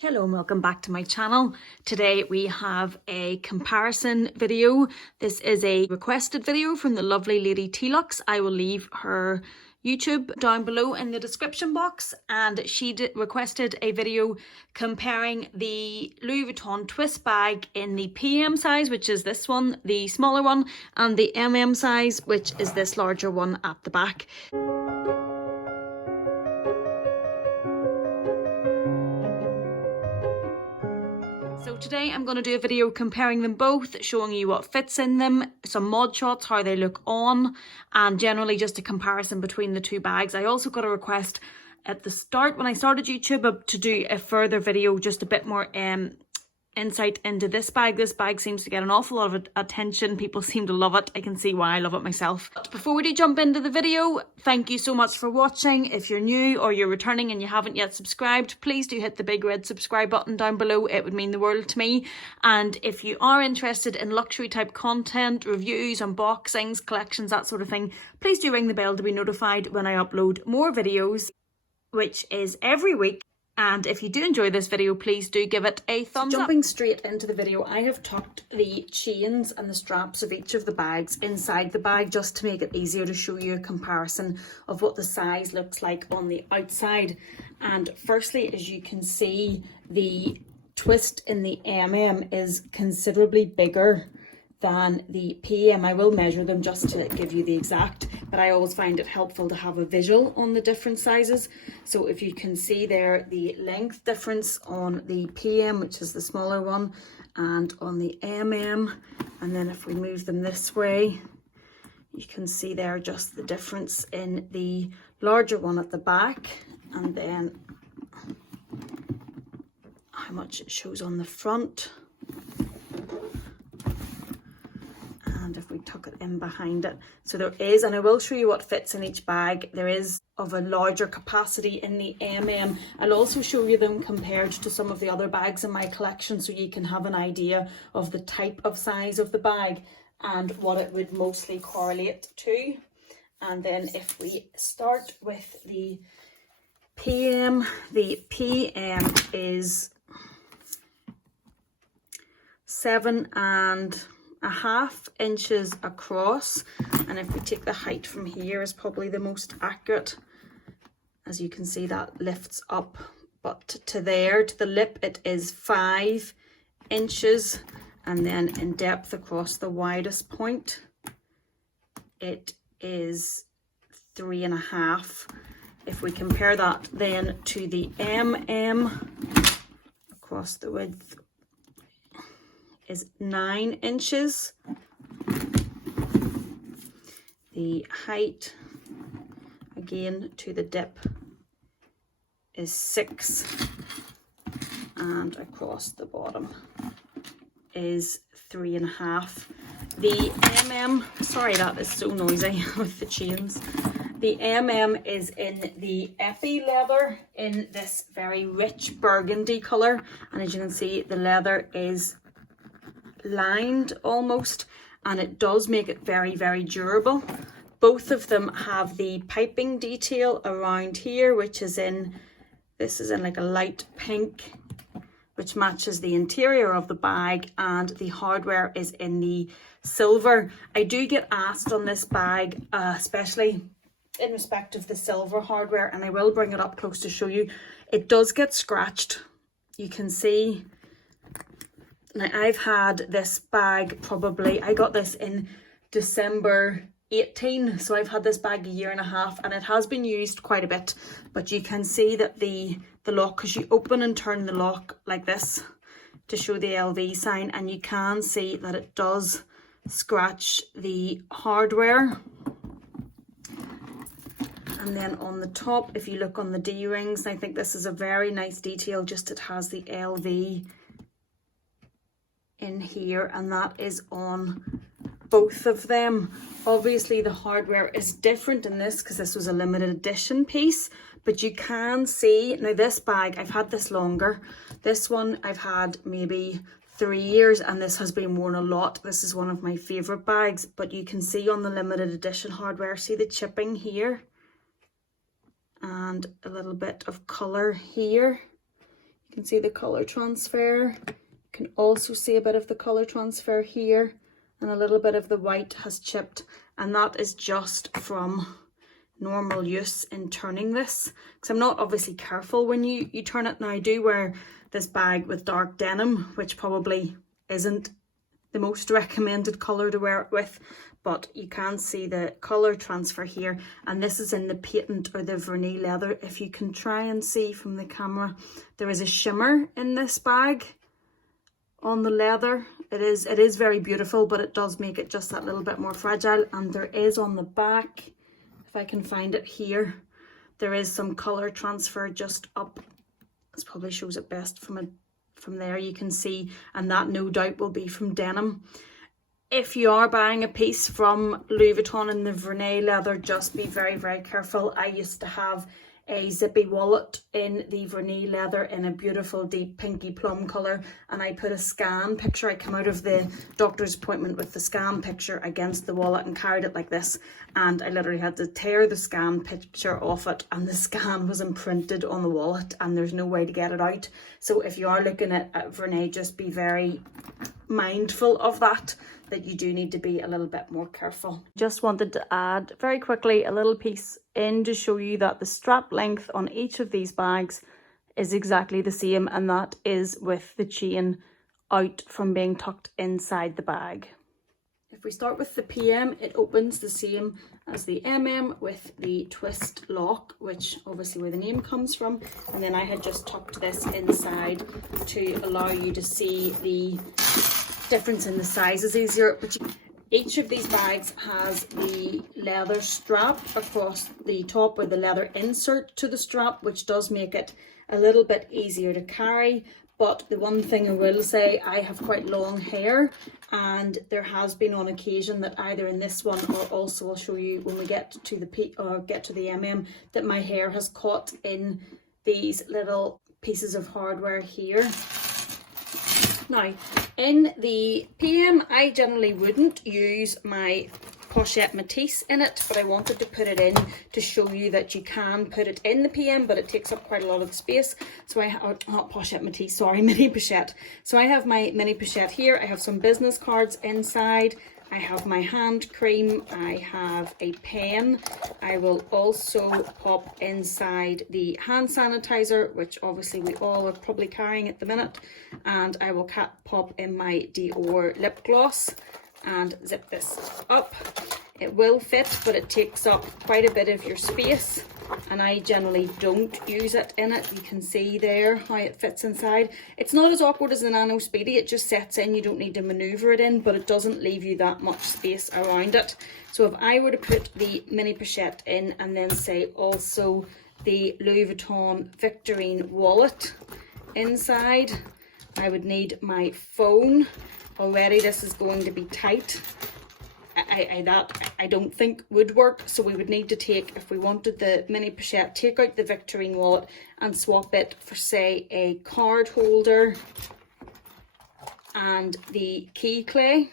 Hello and welcome back to my channel. Today we have a comparison video. This is a requested video from the lovely lady T-Lux. I will leave her YouTube down below in the description box, and she requested a video comparing the Louis Vuitton twist bag in the PM size, which is this one, the smaller one, and the MM size, which is this larger one at the back. So today I'm going to do a video comparing them both, showing you what fits in them, some mod shots, how they look on, and generally just a comparison between the two bags. I also got a request at the start when I started YouTube to do a further video, just a bit more insight into this bag. This bag seems to get an awful lot of attention. People seem to love it. I can see why I love it myself. But before we do jump into the video, thank you so much for watching. If you're new or you're returning and you haven't yet subscribed, please do hit the big red subscribe button down below. It would mean the world to me. And if you are interested in luxury type content, reviews, unboxings, collections, that sort of thing, please do ring the bell to be notified when I upload more videos, which is every week. And if you do enjoy this video, please do give it a thumbs up. Jumping straight into the video, I have tucked the chains and the straps of each of the bags inside the bag just to make it easier to show you a comparison of what the size looks like on the outside. And firstly, as you can see, the twist in the MM is considerably bigger than the PM. I will measure them just to give you the exact, but I always find it helpful to have a visual on the different sizes. So if you can see there, the length difference on the PM, which is the smaller one, and on the MM, and then if we move them this way, you can see there just the difference in the larger one at the back, and then how much it shows on the front. And if we tuck it in behind it, so there is, and I will show you what fits in each bag, there is of a larger capacity in the MM. I'll also show you them compared to some of the other bags in my collection, so you can have an idea of the type of size of the bag and what it would mostly correlate to. And then if we start with the PM is 7.5 inches across, and if we take the height from here is probably the most accurate. As you can see, that lifts up, but to there, to the lip, it is 5 inches, and then in depth across the widest point, it is 3.5. If we compare that then to the MM, across the width is 9 inches. The height, again to the dip, is 6, and across the bottom is 3.5. The MM, sorry that is so noisy with the chains. The MM is in the epi leather in this very rich burgundy colour, and as you can see, the leather is lined almost, and it does make it very, very durable. Both of them have the piping detail around here, which is in, this is in like a light pink, which matches the interior of the bag, and the hardware is in the silver. I do get asked on this bag, especially in respect of the silver hardware, and I will bring it up close to show you, it does get scratched. You can see. Now, I've had this bag probably, I got this in December 18, so I've had this bag a year and a half, and it has been used quite a bit, but you can see that the lock, because you open and turn the lock like this to show the LV sign, and you can see that it does scratch the hardware. And then on the top, if you look on the D-rings, I think this is a very nice detail, just it has the LV in here, and that is on both of them. Obviously the hardware is different in this because this was a limited edition piece, but you can see, now this bag, I've had this longer. This one I've had maybe 3 years, and this has been worn a lot. This is one of my favorite bags, but you can see on the limited edition hardware, see the chipping here and a little bit of color here. You can see the colour transfer. You can also see a bit of the colour transfer here, and a little bit of the white has chipped, and that is just from normal use in turning this, because I'm not obviously careful when you turn it. Now I do wear this bag with dark denim, which probably isn't the most recommended colour to wear it with, but you can see the colour transfer here, and this is in the patent or the vernis leather. If you can try and see from the camera, there is a shimmer in this bag on the leather. It is very beautiful, but it does make it just that little bit more fragile. And there is on the back, if I can find it here, there is some colour transfer just up. This probably shows it best from there, you can see, and that no doubt will be from denim. If you are buying a piece from Louis Vuitton in the vernis leather, just be very, very careful. I used to have a zippy wallet in the vernis leather in a beautiful deep pinky plum colour, and I put a scan picture. I came out of the doctor's appointment with the scan picture against the wallet and carried it like this, and I literally had to tear the scan picture off it, and the scan was imprinted on the wallet and there's no way to get it out. So if you are looking at vernis, just be very mindful of that you do need to be a little bit more careful. Just wanted to add very quickly a little piece in to show you that the strap length on each of these bags is exactly the same, and that is with the chain out from being tucked inside the bag. If we start with the PM, it opens the same as the MM with the twist lock, which obviously where the name comes from, and then I had just tucked this inside to allow you to see the difference in the sizes easier. But each of these bags has the leather strap across the top, or the leather insert to the strap, which does make it a little bit easier to carry. But the one thing I will say, I have quite long hair, and there has been on occasion that either in this one, or also I'll show you when we get to the MM, that my hair has caught in these little pieces of hardware here. Now, in the PM, I generally wouldn't use my pochette Matisse in it, but I wanted to put it in to show you that you can put it in the PM, but it takes up quite a lot of space. So not pochette Matisse, sorry, mini pochette. So I have my mini pochette here. I have some business cards inside. I have my hand cream, I have a pen. I will also pop inside the hand sanitizer, which obviously we all are probably carrying at the minute, and I will pop in my Dior lip gloss and zip this up. It will fit, but it takes up quite a bit of your space, and I generally don't use it in it. You can see there how it fits inside. It's not as awkward as the Nano Speedy, it just sets in, you don't need to maneuver it in, but it doesn't leave you that much space around it. So if I were to put the mini pochette in, and then say also the Louis Vuitton Victorine wallet inside, I would need my phone. Already this is going to be tight. I don't think would work, so we would need to take, if we wanted the mini pochette, take out the Victorine wallet and swap it for, say, a card holder and the key clay.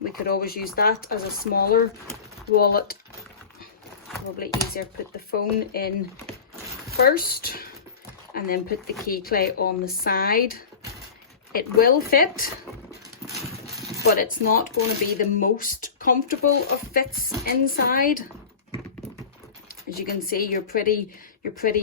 We could always use that as a smaller wallet. Probably easier put the phone in first and then put the key clay on the side. It will fit, but it's not going to be the most comfortable of fits inside. As you can see, you're pretty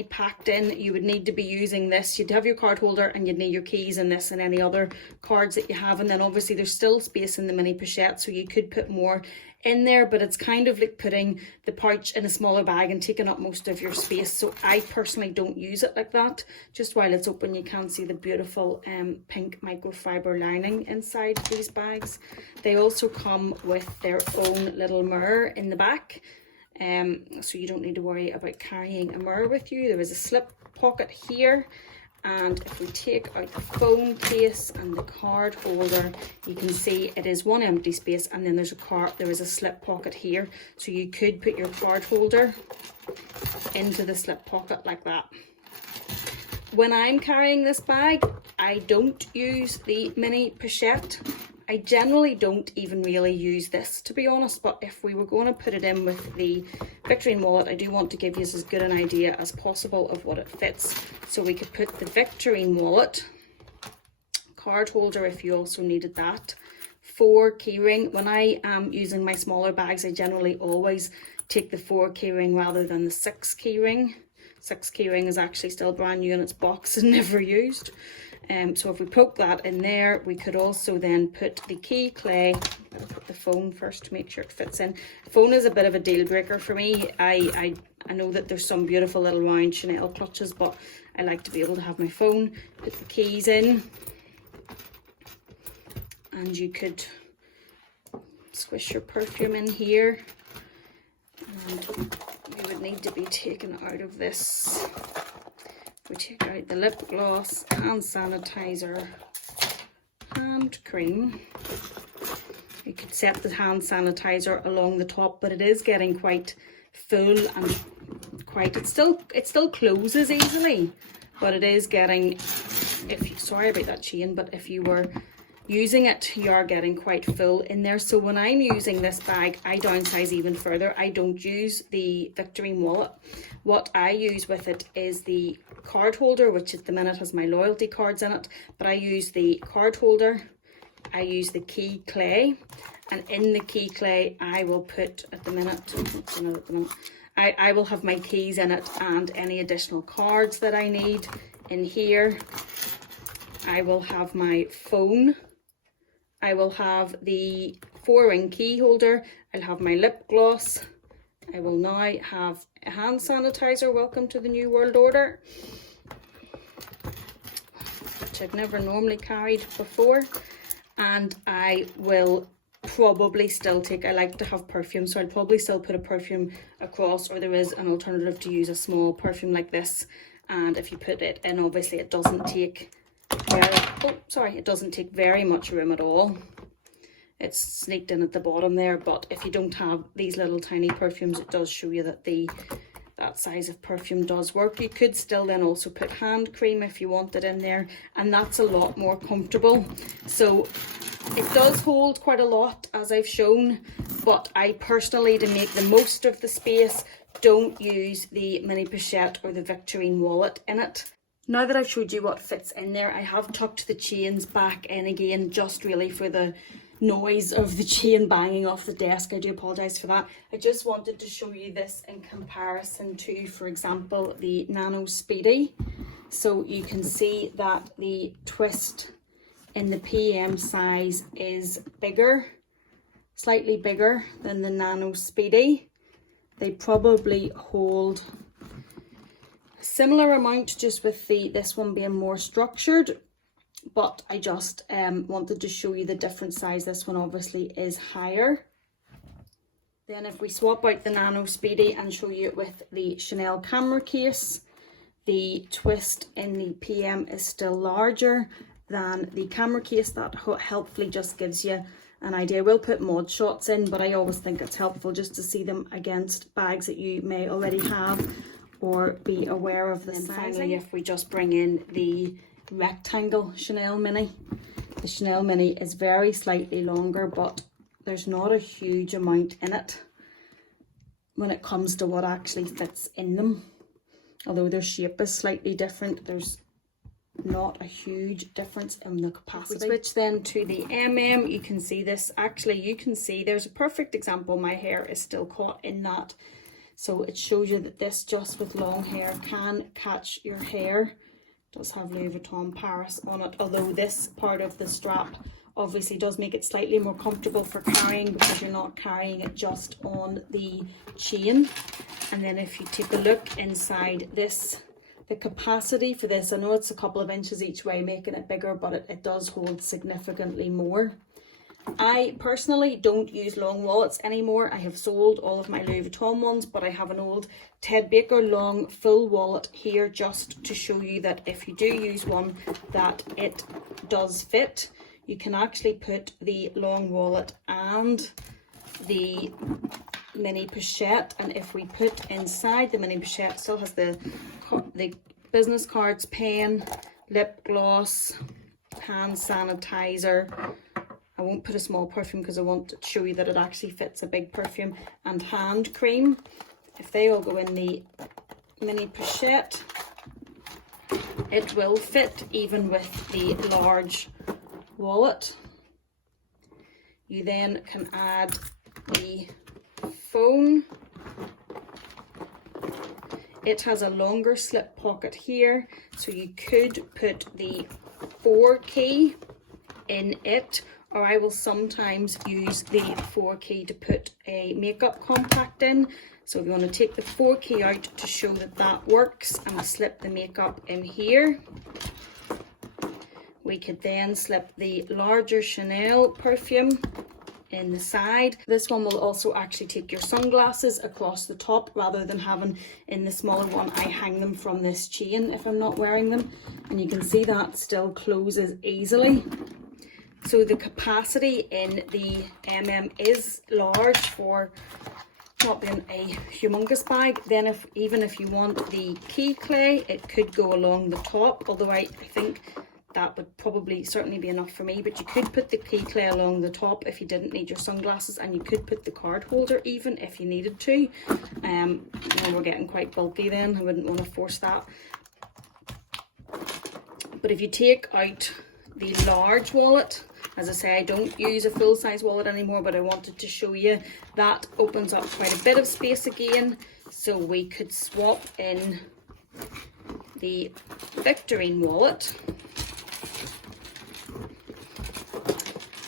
packed in. You would need to be using this. You'd have your card holder and you'd need your keys in this and any other cards that you have. And then obviously there's still space in the mini pochette, so you could put more in there, but it's kind of like putting the pouch in a smaller bag and taking up most of your space. So I personally don't use it like that. Just while it's open, you can see the beautiful pink microfiber lining inside these bags. They also come with their own little mirror in the back, so you don't need to worry about carrying a mirror with you. There is a slip pocket here, and if we take out the phone case and the card holder, you can see it is one empty space, and then there is a slip pocket here, so you could put your card holder into the slip pocket like that. When I'm carrying this bag, I don't use the mini pochette. I generally don't even really use this, to be honest, but if we were going to put it in with the Victorine wallet, I do want to give you as good an idea as possible of what it fits. So we could put the Victorine wallet, card holder if you also needed that, 4 keyring. When I am using my smaller bags, I generally always take the 4 keyring rather than the 6 keyring. 6 keyring is actually still brand new in its box and never used. So if we poke that in there, we could also then put the key clay. I'll put the phone first to make sure it fits in. Phone is a bit of a deal breaker for me. I know that there's some beautiful little round Chanel clutches, but I like to be able to have my phone. Put the keys in, and you could squish your perfume in here, and you would need to be taken out of this. We take out the lip gloss, hand sanitizer, hand cream. You could set the hand sanitizer along the top, but it is getting quite full and quite, it still closes easily, but it is getting, sorry about that chain, but if you were using it, you are getting quite full in there. So when I'm using this bag, I downsize even further. I don't use the Victorine wallet. What I use with it is the card holder, which at the minute has my loyalty cards in it, but I use the card holder, I use the key clay, and in the key clay I will put I will have my keys in it and any additional cards that I need in here. I will have my phone, I will have the 4-ring key holder, I'll have my lip gloss, I will now have a hand sanitizer, welcome to the new world order, which I've never normally carried before, and I will probably still take, I like to have perfume, so I'll probably still put a perfume across, or there is an alternative to use a small perfume like this, and if you put it in, obviously it doesn't take it doesn't take very much room at all. It's sneaked in at the bottom there, but if you don't have these little tiny perfumes, it does show you that that size of perfume does work. You could still then also put hand cream if you wanted in there, and that's a lot more comfortable. So it does hold quite a lot, as I've shown, but I personally, to make the most of the space, don't use the mini pochette or the Victorine wallet in it. Now that I've showed you what fits in there, I have tucked the chains back in again, just really for the noise of the chain banging off the desk. I do apologise for that. I just wanted to show you this in comparison to, for example, the Nano Speedy. So you can see that the twist in the PM size is bigger, slightly bigger than the Nano Speedy. They probably hold similar amount, just with this one being more structured, but I just wanted to show you the different size. This one obviously is higher. Then if we swap out the Nano Speedy and show you it with the Chanel camera case, the twist in the PM is still larger than the camera case. That helpfully just gives you an idea. We'll put mod shots in, but I always think it's helpful just to see them against bags that you may already have or be aware of the sizing. Finally, if we just bring in the rectangle Chanel Mini, the Chanel Mini is very slightly longer, but there's not a huge amount in it when it comes to what actually fits in them. Although their shape is slightly different, there's not a huge difference in the capacity. If we switch then to the MM, you can see this. Actually, you can see there's a perfect example. My hair is still caught in that. So it shows you that this, just with long hair, can catch your hair. It does have Louis Vuitton Paris on it, although this part of the strap obviously does make it slightly more comfortable for carrying, because you're not carrying it just on the chain. And then if you take a look inside this, the capacity for this, I know it's a couple of inches each way, making it bigger, but it does hold significantly more. I personally don't use long wallets anymore. I have sold all of my Louis Vuitton ones, but I have an old Ted Baker long full wallet here, just to show you that if you do use one, that it does fit. You can actually put the long wallet and the mini pochette, and if we put inside the mini pochette, it still has the business cards, pen, lip gloss, hand sanitizer, I won't put a small perfume because I want to show you that it actually fits a big perfume, and hand cream. If they all go in the mini pochette, it will fit even with the large wallet. You then can add the phone. It has a longer slip pocket here, so you could put the 4 key in it, or I will sometimes use the 4 key to put a makeup compact in. So if you want to take the 4 key out to show that that works, and slip the makeup in here. We could then slip the larger Chanel perfume in the side. This one will also actually take your sunglasses across the top, rather than having in the smaller one I hang them from this chain if I'm not wearing them, and you can see that still closes easily. So the capacity in the is large for not being a humongous bag. Then even if you want the key clay, it could go along the top, although I think that would probably certainly be enough for me, but you could put the key clay along the top if you didn't need your sunglasses, and you could put the card holder even if you needed to. Now we're getting quite bulky then, I wouldn't want to force that. But if you take out the large wallet, as I say, I don't use a full-size wallet anymore, but I wanted to show you that opens up quite a bit of space again. So we could swap in the Victorine wallet,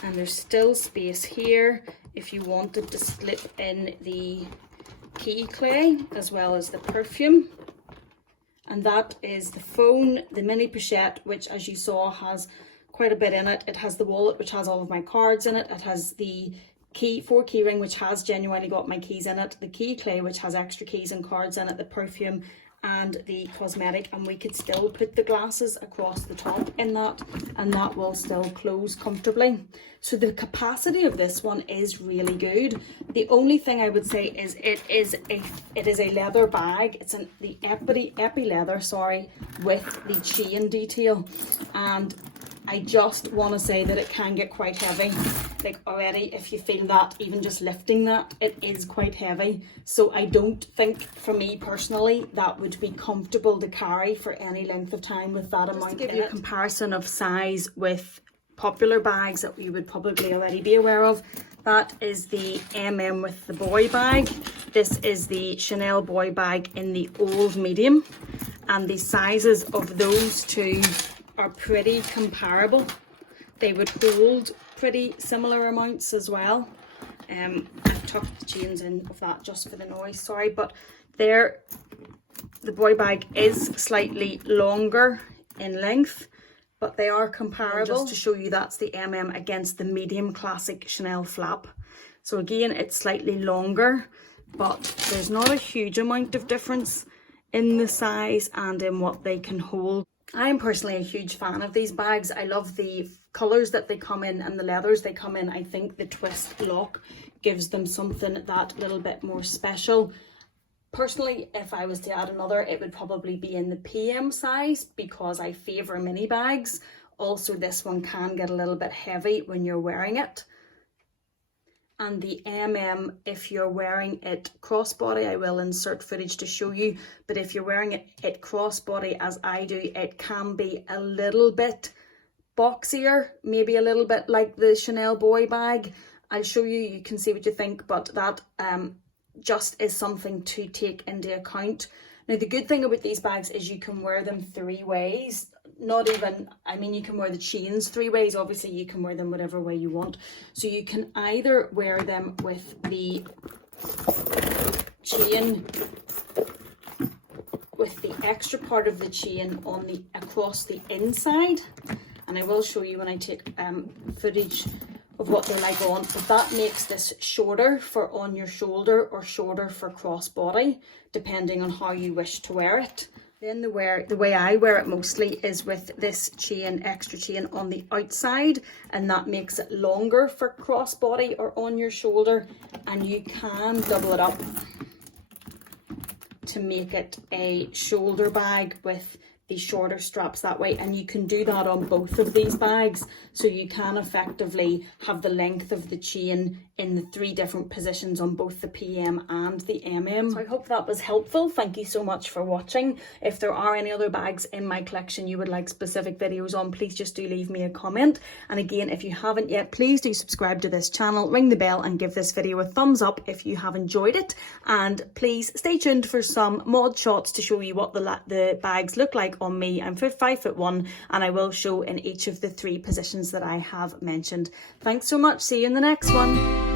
and there's still space here if you wanted to slip in the key clay as well as the perfume. And that is the phone, the mini pochette, which as you saw has quite a bit in it. It has the wallet, which has all of my cards in it. It has the 4 key ring, which has genuinely got my keys in it. The key clay, which has extra keys and cards in it. The perfume and the cosmetic. And we could still put the glasses across the top in that, and that will still close comfortably. So the capacity of this one is really good. The only thing I would say is it is a leather bag. It's the epi leather, sorry, with the chain detail, and I just want to say that it can get quite heavy. Like already, if you feel that, even just lifting that, it is quite heavy. So I don't think, for me personally, that would be comfortable to carry for any length of time with that amount. Just to give you a comparison of size with popular bags that you would probably already be aware of, that is the with the boy bag. This is the Chanel boy bag in the old medium, and the sizes of those two are pretty comparable. They would hold pretty similar amounts as well. I've tucked the chains in of that just for the noise, sorry, but the boy bag is slightly longer in length, but they are comparable. And just to show you, that's the against the medium classic Chanel flap. So again, it's slightly longer, but there's not a huge amount of difference in the size and in what they can hold. I am personally a huge fan of these bags. I love the colours that they come in and the leathers they come in. I think the twist lock gives them something that little bit more special. Personally, if I was to add another, it would probably be in the PM size, because I favour mini bags. Also, this one can get a little bit heavy when you're wearing it. And the if you're wearing it crossbody, I will insert footage to show you, but if you're wearing it crossbody as I do, it can be a little bit boxier, maybe a little bit like the Chanel boy bag. I'll show you, you can see what you think, but that just is something to take into account. Now, the good thing about these bags is you can wear them 3 ways. Not even, I mean, you can wear the chains 3 ways. Obviously, you can wear them whatever way you want. So you can either wear them with the chain, with the extra part of the chain on across the inside. And I will show you when I take footage of what they're like on, but that makes this shorter for on your shoulder or shorter for crossbody, depending on how you wish to wear it. Then the way I wear it mostly is with this chain, extra chain on the outside, and that makes it longer for crossbody or on your shoulder, and you can double it up to make it a shoulder bag with these shorter straps that way, and you can do that on both of these bags, so you can effectively have the length of the chain in the 3 different positions on both the PM and the MM. So I hope that was helpful. Thank you so much for watching. If there are any other bags in my collection you would like specific videos on, please just do leave me a comment. And again, if you haven't yet, please do subscribe to this channel, ring the bell and give this video a thumbs up if you have enjoyed it. And please stay tuned for some mod shots to show you what the bags look like on me. I'm 5'1" and I will show in each of the 3 positions that I have mentioned. Thanks so much. See you in the next one.